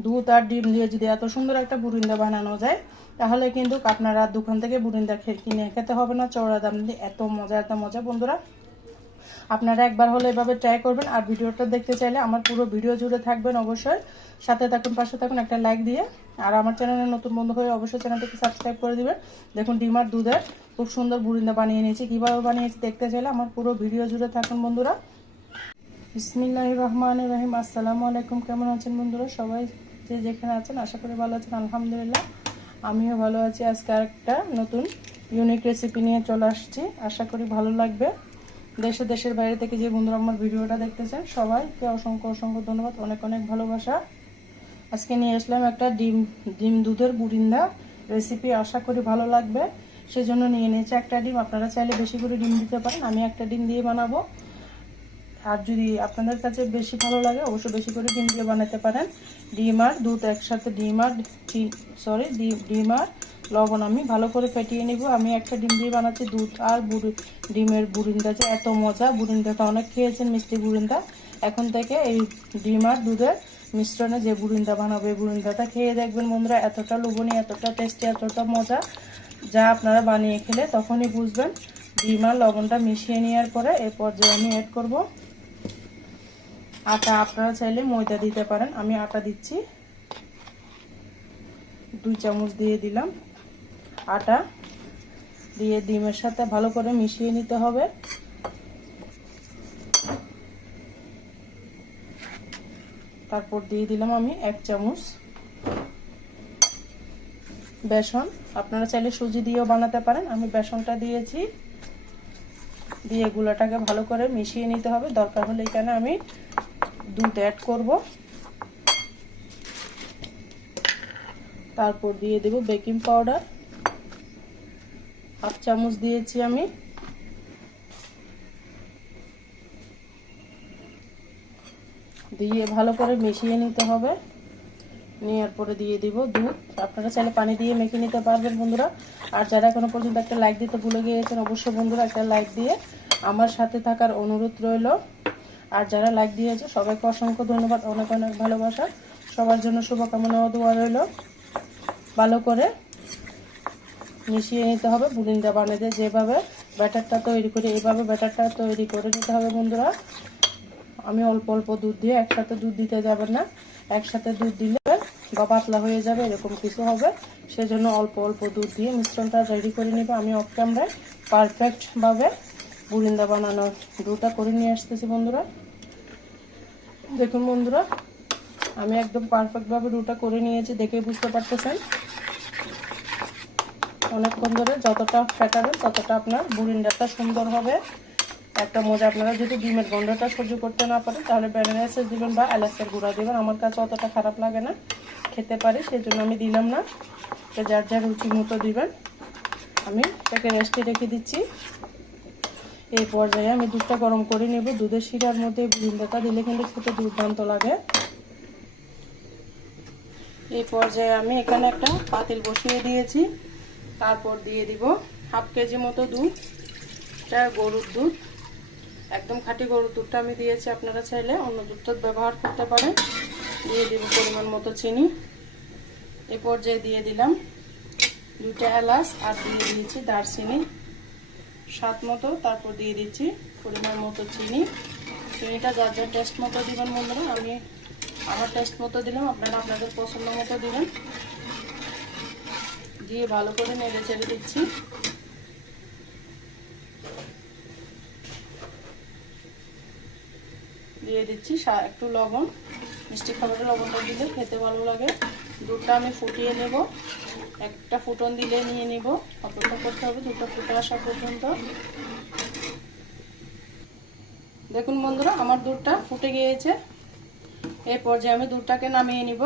দুধ আর ডিম দিয়ে যদি এত সুন্দর একটা বুরিন্দা বানানো যায়, তাহলে কিন্তু আপনারা দোকান থেকে বুরিন্দা খে- কিনে খেতে হবে না। চড়া দাম দিয়ে এত মজা এত মজা। বন্ধুরা, আপনারা একবার হলে এভাবে ট্রাই করবেন। আর ভিডিওটা দেখতে চাইলে আমার পুরো ভিডিও জুড়ে থাকবেন অবশ্যই। সাথে থাকুন, পাশে থাকুন, একটা লাইক দিয়ে। আর আমার চ্যানেলে নতুন বন্ধু হয়ে অবশ্যই চ্যানেলটিকে সাবস্ক্রাইব করে দিবেন। দেখুন ডিমার দুধের খুব সুন্দর বুরিন্দা বানিয়ে নিয়েছি। কীভাবে বানিয়েছি দেখতে চাইলে আমার পুরো ভিডিও জুড়ে থাকুন, বন্ধুরা। বিসমিল্লাহ রহমান রহিম। আসসালামু আলাইকুম। কেমন আছেন বন্ধুরা? সবাই যে যেখানে আছেন, আশা করি ভালো আছেন, আলহামদুলিল্লাহ। আমিও ভালো আছি। আজকে আরেকটা নতুন ইউনিক রেসিপি নিয়ে চলে আসছি। আশা করি ভালো লাগবে। দেশে, দেশের বাইরে থেকে যে বন্ধুরা আমার ভিডিওটা দেখতেছেন, সবাইকে অসংখ্য অসংখ্য ধন্যবাদ। অনেক অনেক ভালোবাসা। আজকে নিয়ে আসলাম একটা ডিম ডিম দুধের বুরিন্দা রেসিপি আশা করি ভালো লাগবে। সেজন্য নিয়ে নিয়েছি একটা ডিম। আপনারা চাইলে বেশি করে ডিম দিতে পারেন। আমি একটা ডিম দিয়ে বানাবো। আর যদি আপনাদের কাছে বেশি ভালো লাগে, অবশ্যই বেশি করে ডিম দিয়ে বানাতে পারেন। ডিম আর দুধ একসাথে, ডিম আর সরি ডিম আর লবণ আমি ভালো করে ফেটিয়ে নিব। আমি একটা ডিম দিয়ে বানাচ্ছি, দুধ আর বুড়ি ডিমের বুরিন্দা যে এত মজা বুরিন্দাটা অনেক খেয়েছেন মিষ্টি বুরিন্দা এখন থেকে এই ডিম আর দুধের মিশ্রণে যে বুরিন্দা বানাবে বুরিন্দাটা খেয়ে দেখবেন বন্ধুরা, এতটা লোভনীয় এতটা টেস্টি এতটা মজা। যা আপনারা বানিয়ে খেলে তখনই বুঝবেন ডিম আর লবণটা মিশিয়ে নেওয়ার পরে এরপর যে আমি অ্যাড করব আটা আপনারা চাইলে ময়দা দিতে পারেন। আমি আটা দিচ্ছি। দুই চামচ দিয়ে দিলাম আটা। দিয়ে ডিমের সাথে ভালো করে মিশিয়ে নিতে হবে। তারপর দিয়ে দিলাম আমি এক চামচ বেসন। আপনারা চাইলে সুজি দিয়েও বানাতে পারেন। আমি বেসনটা দিয়েছি। দিয়ে গুলাটাকে ভালো করে মিশিয়ে নিতে হবে। দরকার হলে এখানে আমি দুধ অ্যাড করব। তারপর দিয়ে দেব বেকিং পাউডার হাফ চামচ দিয়েছি আমি। দিয়ে ভালো করে মিশিয়ে নিতে হবে। নেওয়ার পরে দিয়ে দিব দুধ। আপনারা চাইলে পানি দিয়ে মেখে নিতে পারবেন বন্ধুরা। আর যারা এখনও পর্যন্ত একটা লাইক দিতে ভুলে গিয়েছেন, অবশ্যই বন্ধুরা একটা লাইক দিয়ে আমার সাথে থাকার অনুরোধ রইল। আর যারা লাইক দিয়েছে, সবাইকে অসংখ্য ধন্যবাদ, অনেক অনেক ভালোবাসা। সবার জন্য শুভকামনা দোয়া রইল। ভালো করে মিশিয়ে নিতে হবে বুলিন্দা বানাতে যেভাবে ব্যাটারটা তৈরি করি, এইভাবে ব্যাটারটা তৈরি করে নিতে হবে বন্ধুরা। আমি অল্প অল্প দুধ দিয়ে একসাথে দুধ দিতে যাবেন না। একসাথে দুধ দিলে বা পাতলা হয়ে যাবে, এরকম কিছু হবে। সেজন্য অল্প অল্প দুধ দিয়ে মিশ্রণটা রেডি করে নেবে। আমি অফ ক্যামেরায় পারফেক্টভাবে বুরিন্দা বানানোর ডোটা করে নিয়ে আসতেছি বন্ধুরা। দেখুন বন্ধুরা, আমি একদম পারফেক্টভাবে ডোটা করে নিয়েছি দেখে বুঝতে পারতেছেন। অনেকক্ষণ ধরে যতটা ফেটাবেন ততটা আপনার বুরিন্দাটা সুন্দর হবে। একটা মজা, আপনারা যদি ডিমের গন্ধটা সহ্য করতে না পারেন, তাহলে ব্যানানা এসেস দিবেন বা এলাচের গুঁড়া দেবেন। আমার কাছে অতটা খারাপ লাগে না, খেতে পারি সেই জন্য আমি দিলাম না। যার যার রুচি মতো দিবেন। আমি তাকে রেস্টে রেখে দিচ্ছি। এই পর্যায়ে আমি দুধটা গরম করে নেব। দুধের শিরার মধ্যে বুরিন্দাটা দিলে কিন্তু খেতে দুর্দান্ত লাগে। এই পর্যায়ে আমি এখানে একটা পাতিল বসিয়ে দিয়েছি। তারপর দিয়ে দিব হাফ কেজি মতো দুধ এটা গরুর দুধ। একদম খাঁটি গরুর দুধটা আমি দিয়েছি। আপনারা চাইলে অন্য দুধটা ব্যবহার করতে পারেন। দিয়ে দিব পরিমাণ মতো চিনি। এ পর্যায়ে দিয়ে দিলাম দুইটা এলাচ আর দিয়ে দিয়েছি দারচিনি। স্বাদ মতো, তারপর দিয়ে দিচ্ছি পরিমাণ মতো চিনি। চিনিটা যার যার টেস্ট মতো দিবেন বন্ধুরা, আমি আমার টেস্ট মতো দিলাম, আপনারা আপনাদের পছন্দ মতো দিবেন। দিয়ে ভালো করে নেড়ে চেড়ে দিচ্ছি। দিয়ে দিচ্ছি একটু লবণ, মিষ্টি খাবারে লবণটা দিলে খেতে ভালো লাগে। দুধটা আমি ফুটিয়ে নেব। একটা ফুটন দিলে নিয়ে নিব। অপেক্ষা করতে হবে দুধটা ফুটে আসা পর্যন্ত। দেখুন বন্ধুরা, আমার দুধটা ফুটে গিয়েছে। এই পর্যায়ে আমি দুধটাকে নামিয়ে নিব।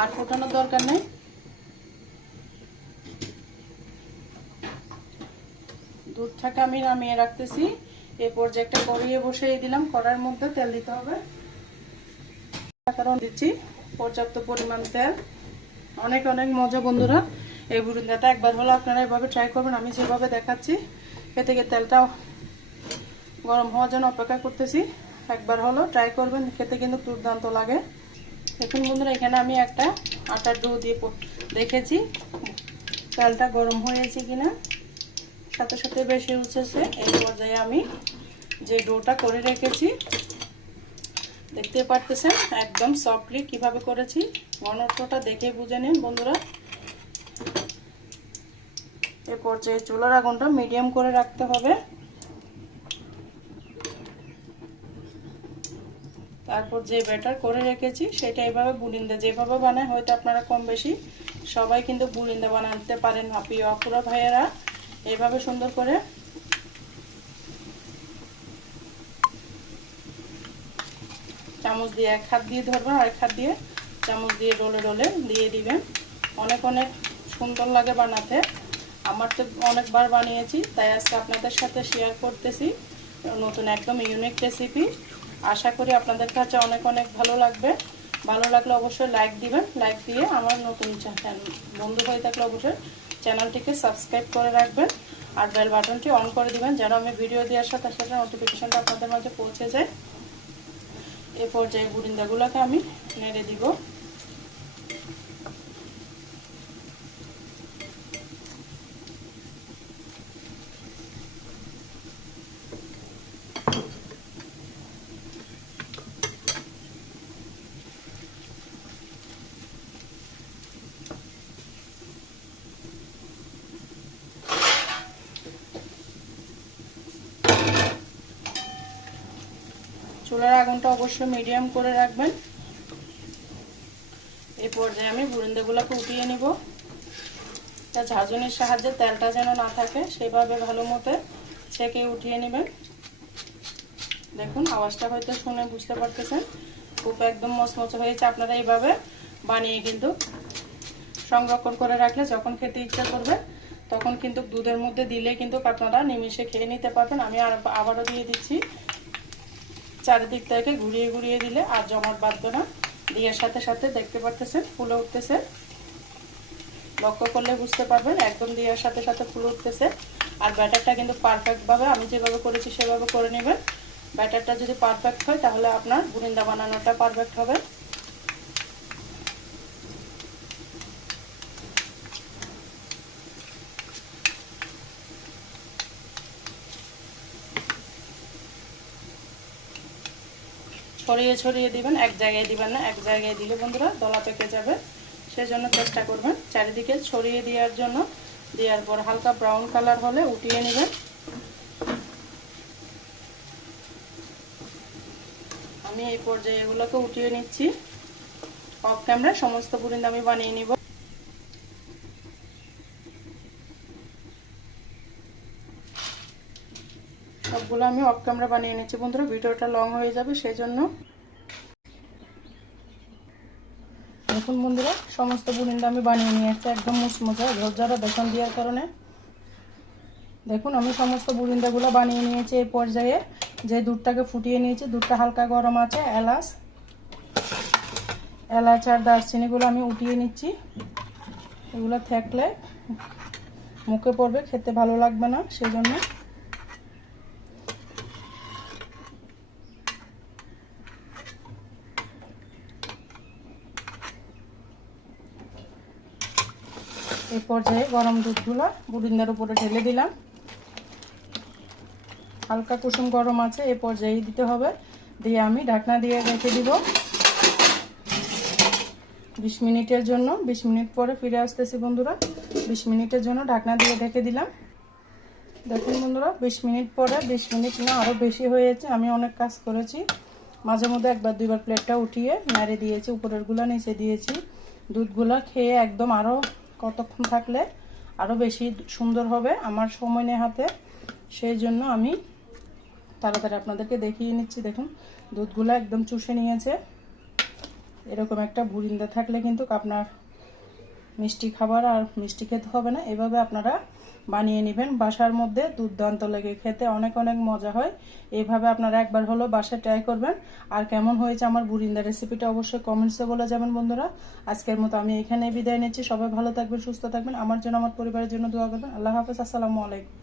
আর ফোটানোর দরকার নেই। দুধটাকে আমি নামিয়ে রাখতেছি। এই পর্যায়ে একটা কড়িয়ে বসিয়ে দিলাম। কড়ার মধ্যে তেল দিতে হবে। কারণ দিচ্ছি পর্যাপ্ত পরিমাণ তেল। অনেক অনেক মজা বন্ধুরা। এই বুড়িন্দাটা একবার হলো আপনারা এভাবে ট্রাই করবেন, আমি যেভাবে দেখাচ্ছি এ থেকে তেলটা গরম হওয়ার জন্য অপেক্ষা করতেছি। একবার হলো ট্রাই করবেন, খেতে কিন্তু দুর্দান্ত লাগে। দেখুন বন্ধুরা, এখানে আমি একটা আটার ডো দিয়ে দেখেছি। চালটা গরম হয়েছে কিনা। সাথে সাথে বেশি উঠেছে এই পর্যায়ে আমি যে ডোটা করে রেখেছি দেখতে পারতেছেন? একদম সফটলি কীভাবে করেছি? ঘনত্বটা দেখে বুঝে নিন, বন্ধুরা। এ পর্যায়ে চুলার আগুনটা মিডিয়াম করে রাখতে হবে। তারপর যে ব্যাটার করে রেখেছি, সেটা এভাবে বুলিন্দা যেভাবে বানায়, হয়তো আপনারা কম বেশি সবাই কিন্তু বুলিন্দা বানাতে পারেন হাপি অপুরা ভাইয়েরা। এইভাবে সুন্দর করে চামচ দিয়ে এক হাত দিয়ে ধরবেন আর এক হাত দিয়ে চামচ দিয়ে ডলে ডলে দিয়ে দিবেন। অনেক অনেক সুন্দর লাগে বানাতে। আমার তো অনেকবার বানিয়েছি, তাই আজকে আপনাদের সাথে শেয়ার করতেছি। নতুন একদম ইউনিক রেসিপি আশা করি আপনাদের কাছে অনেক অনেক ভালো লাগবে। ভালো লাগলে অবশ্যই লাইক দিবেন। লাইক দিয়ে আমার নতুন বন্ধু হয়ে থাকলে অবশ্যই চ্যানেলটিকে সাবস্ক্রাইব করে রাখবেন। আর বেল বাটনটি অন করে দিবেন, যেন আমি ভিডিও দেওয়ার সাথে সাথে নোটিফিকেশনটা আপনাদের মাঝে পৌঁছে যায়। এ পর্যায়ে গুরিন্দাগুলোকে আমি নেড়ে দিব। চুলার আগুনটা অবশ্যই মিডিয়াম করে রাখবেন। এই পর্যায়ে আমি বুরিন্দাগুলোকে উঠিয়ে নিব। তা ঝাঁঝুনির সাহায্যে তেলটা যেন না থাকে, সেভাবে ভালো মতো ছেঁকে উঠিয়ে নেবেন। দেখুন, আওয়াজটা হয়তো শুনে বুঝতে পারতেছেন। খুব একদম মচমচে হয়েছে আপনারা এইভাবে বানিয়ে কিন্তু সংরক্ষণ করে রাখলে যখন খেতে ইচ্ছা করবে, তখন কিন্তু দুধের মধ্যে দিলে কিন্তু আপনারা নিমিশে খেয়ে নিতে পারবেন। আমি আবারও দিয়ে দিচ্ছি। চারিদিক থেকে ঘুরিয়ে ঘুরিয়ে দিলে আর জমাট বাঁধবে না। দিয়ে সাথে সাথে দেখতে পারতেছেন, ফুলে উঠতেছে। লক্ষ্য করলে বুঝতে পারবেন, একদম দিয়ার সাথে সাথে ফুল উঠতেছে। আর ব্যাটারটা কিন্তু পারফেক্টভাবে আমি যেভাবে করেছি সেভাবে করে নেবেন। ব্যাটারটা যদি পারফেক্ট হয়, তাহলে আপনার বুরিন্দা বানানোটা পারফেক্ট হবে। ছড়িয়ে ছড়িয়ে দিবেন, এক জায়গায় দিবেন না, এক জায়গায় দিলে বন্ধুরা দলা পেকে যাবে। সেজন্য চেষ্টা করবেন চারিদিকে ছড়িয়ে দেওয়ার জন্য। দেওয়ার পর হালকা ব্রাউন কালার হলে উঠিয়ে নেবেন। আমি এই পর্যায়ে এগুলোকে উঠিয়ে নিচ্ছি। অফ ক্যামেরা সমস্ত পুরিন্দ আমি বানিয়ে নিব। সবগুলো আমি অফ ক্যামেরা বানিয়ে নিচ্ছি বন্ধুরা, ভিডিওটা লং হয়ে যাবে সেই জন্য দেখুন বন্ধুরা, সমস্ত বুনিন্দা আমি বানিয়ে নিয়ে আসছি একদম মুচমুচে ঝরঝরা বেসন দেওয়ার কারণে। দেখুন, আমি সমস্ত বুরিন্দাগুলো বানিয়ে নিয়েছি এই পর্যায়ে। যে দুধটাকে ফুটিয়ে নিয়েছি, দুধটা হালকা গরম আছে, এলাচ এলাচ আর দারচিনিগুলো আমি উঠিয়ে নিচ্ছি। এগুলো থাকলে মুখে পড়বে, খেতে ভালো লাগবে না সেই এই পর্যায়ে গরম দুধগুলো বুরিন্দার উপরে ঢেলে দিলাম। হালকা কুসুম গরম আছে এই পর্যায়ে দিতে হবে। দিয়ে আমি ঢাকনা দিয়ে রেখে দিব। বিশ মিনিটের জন্য, বিশ মিনিট পরে ফিরে আসতেছি বন্ধুরা। বিশ মিনিটের জন্য ঢাকনা দিয়ে ঢেকে দিলাম। দেখুন বন্ধুরা, বিশ মিনিট পরে, বিশ মিনিট না আরও বেশি হয়েছে। আমি অনেক কাজ করেছি। মাঝে মধ্যে একবার দুইবার প্লেটটা উঠিয়ে নাড়ে দিয়েছি, উপরেরগুলো নিচে দিয়েছি। দুধগুলো খেয়ে একদম আরও কতক্ষণ থাকলে আরও বেশি সুন্দর হবে আমার সময় নেই হাতে। সেই জন্য আমি তাড়াতাড়ি আপনাদেরকে দেখিয়ে নিচ্ছি। দেখুন, দুধগুলো একদম চুষে নিয়েছে। এরকম একটা ভুরিন্দা থাকলে কিন্তু আপনার মিষ্টি খাবার আর মিষ্টি খেতে হবে না। এভাবে আপনারা বানিয়ে নেবেন। বাসার মধ্যে দুর্দান্ত লেগে খেতে, অনেক অনেক মজা হয়। এইভাবে আপনারা একবার হলো বাসায় ট্রাই করবেন। আর কেমন হয়েছে আমার বুরিন্দা রেসিপিটা অবশ্যই কমেন্টসে বলে যাবেন বন্ধুরা। আজকের মতো আমি এখানে বিদায় নিচ্ছি। সবাই ভালো থাকবেন, সুস্থ থাকবেন। আমার জন্য, আমার পরিবারের জন্য দোয়া করবেন। আল্লাহ হাফেজ। আসসালামু আলাইকুম।